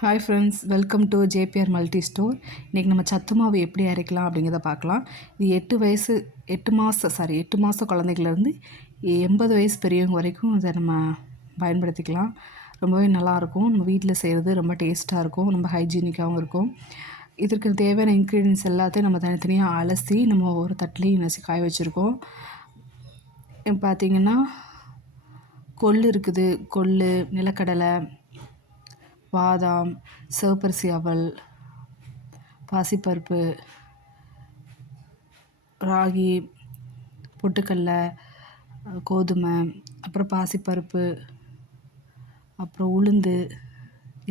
Hi friends, welcome to JPR multi store. இன்றைக்கி நம்ம சத்து மாவு எப்படி அரைக்கலாம் அப்படிங்கிறத பார்க்கலாம். இது 8 மாத குழந்தைகள்லேருந்து 80 வயசு பெரியவங்க வரைக்கும் இதை நம்ம பயன்படுத்திக்கலாம். ரொம்பவே நல்லாயிருக்கும். நம்ம வீட்டில் செய்கிறது ரொம்ப டேஸ்ட்டாக இருக்கும், ரொம்ப ஹைஜீனிக்காகவும் இருக்கும். இதற்கு தேவையான இன்க்ரீடியன்ஸ் எல்லாத்தையும் நம்ம தனித்தனியாக அலசி நம்ம ஒரு தட்டிலையும் நசி காய வச்சுருக்கோம். பார்த்திங்கன்னா கொள்ளு இருக்குது, கொள்ளு, நிலக்கடலை, பாதாம், சிவப்பரிசி அவல், பாசிப்பருப்பு, ராகி, பொட்டுக்கடலை, கோதுமை, அப்புறம் பாசிப்பருப்பு, அப்புறம் உளுந்து,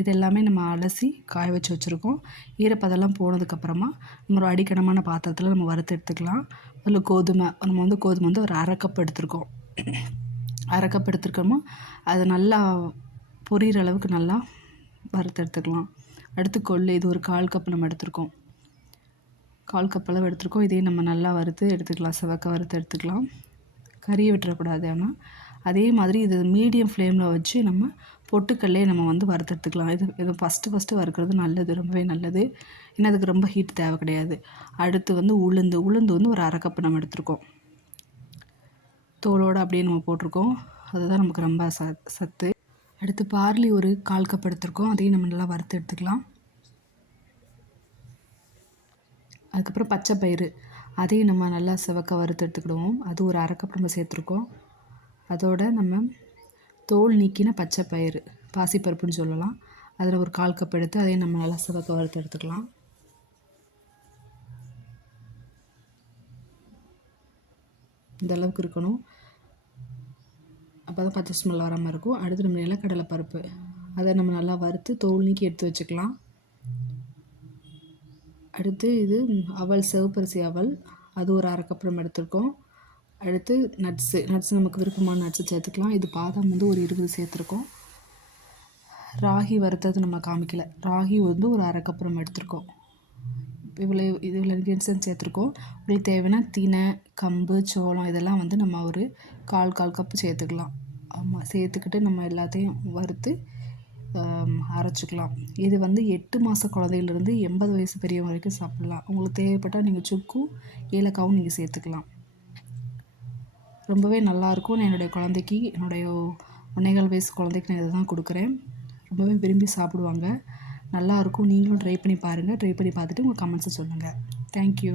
இதெல்லாமே நம்ம அலசி காய வச்சு வச்சுருக்கோம். ஈரப்பதெல்லாம் போனதுக்கப்புறமா நம்ம ஒரு அடிக்கனமான பாத்திரத்தில் நம்ம வறுத்து எடுத்துக்கலாம். அதில் கோதுமை வந்து ஒரு அரை கப் எடுத்துருக்கோம். அதை நல்லா பொரியிற அளவுக்கு நல்லா வறுத்து எடுத்துக்கலாம். அடுத்து கொள்ளு, இது ஒரு 1/4 கப் நம்ம எடுத்துருக்கோம். 1/4 கப் அளவு எடுத்துருக்கோம். இதையும் நம்ம நல்லா வறுத்து எடுத்துக்கலாம், செவக்க வறுத்து எடுத்துக்கலாம். கறியை விட்டுறக்கூடாது. ஆனால் அதே மாதிரி இது மீடியம் ஃப்ளேமில் வச்சு நம்ம பொட்டுக்கல்லையே நம்ம வறுத்து எடுத்துக்கலாம். இது ஃபஸ்ட்டு வறுக்கிறது நல்லது, ரொம்பவே நல்லது. ஏன்னா அதுக்கு ரொம்ப ஹீட் தேவை கிடையாது. அடுத்து உளுந்து வந்து ஒரு அரை கப் நம்ம எடுத்துருக்கோம். தோலோடு அப்படியே நம்ம போட்டிருக்கோம். அதுதான் நமக்கு ரொம்ப சத்து. அடுத்து பார்லி ஒரு 1/4 கப் எடுத்துருக்கோம். அதையும் நம்ம நல்லா வறுத்து எடுத்துக்கலாம். அதுக்கப்புறம் பச்சை பயிறு, அதையும் நம்ம நல்லா செவக்க வறுத்து எடுத்துக்கிடுவோம். அது ஒரு அரை கப் நம்ம சேர்த்துருக்கோம். அதோட நம்ம தோல் நீக்கின பச்சை பயிறு, பாசிப்பருப்புன்னு சொல்லலாம், அதில் ஒரு 1/4 கப் எடுத்து அதையும் நம்ம நல்லா செவக்க வறுத்து எடுத்துக்கலாம். இந்த அளவுக்கு இருக்கணும், அப்போ தான் பச்சை ஸ்மெல் வராமல் இருக்கும். அடுத்து நம்ம நிலக்கடலை பருப்பு, அதை நம்ம நல்லா வறுத்து தோல் நீக்கி எடுத்து வச்சுக்கலாம். அடுத்து இது அவல், சிவப்பரிசி அவல், அது ஒரு அரை கப் நம்ம எடுத்துருக்கோம். அடுத்து நட்ஸு நமக்கு விருப்பமான நட்ஸு சேர்த்துக்கலாம். இது பாதாம் ஒரு 20 சேர்த்துருக்கோம். ராகி வறுத்தது நம்ம காமிக்கல. ராகி ஒரு அரை கப் நம்ம எடுத்துருக்கோம். இவ்வளோ இன்க்ரீடியன்ஸ் சேர்த்துருக்கோம். உங்களுக்கு தேவைன்னா தினை, கம்பு, சோளம் இதெல்லாம் நம்ம ஒரு 1/4 கப்பு சேர்த்துக்கலாம். ஆமாம், சேர்த்துக்கிட்டு நம்ம எல்லாத்தையும் வறுத்து அரைச்சிக்கலாம். இது 8 மாத குழந்தையிலேருந்து 80 வயசு பெரியவங்க வரைக்கும் சாப்பிட்லாம். உங்களுக்கு தேவைப்பட்டால் நீங்கள் சுக்கும் ஏலக்காவும் நீங்கள் சேர்த்துக்கலாம். ரொம்பவே நல்லாயிருக்கும். நான் என்னுடைய 1.25 வயசு குழந்தைக்கு நான் இதை தான் கொடுக்குறேன். ரொம்பவே விரும்பி சாப்பிடுவாங்க. நல்லாயிருக்கும். நீங்களும் ட்ரை பண்ணி பாருங்கள். ட்ரை பண்ணி பார்த்துட்டு உங்கள் கமெண்ட்ஸை சொல்லுங்கள். தேங்க்யூ.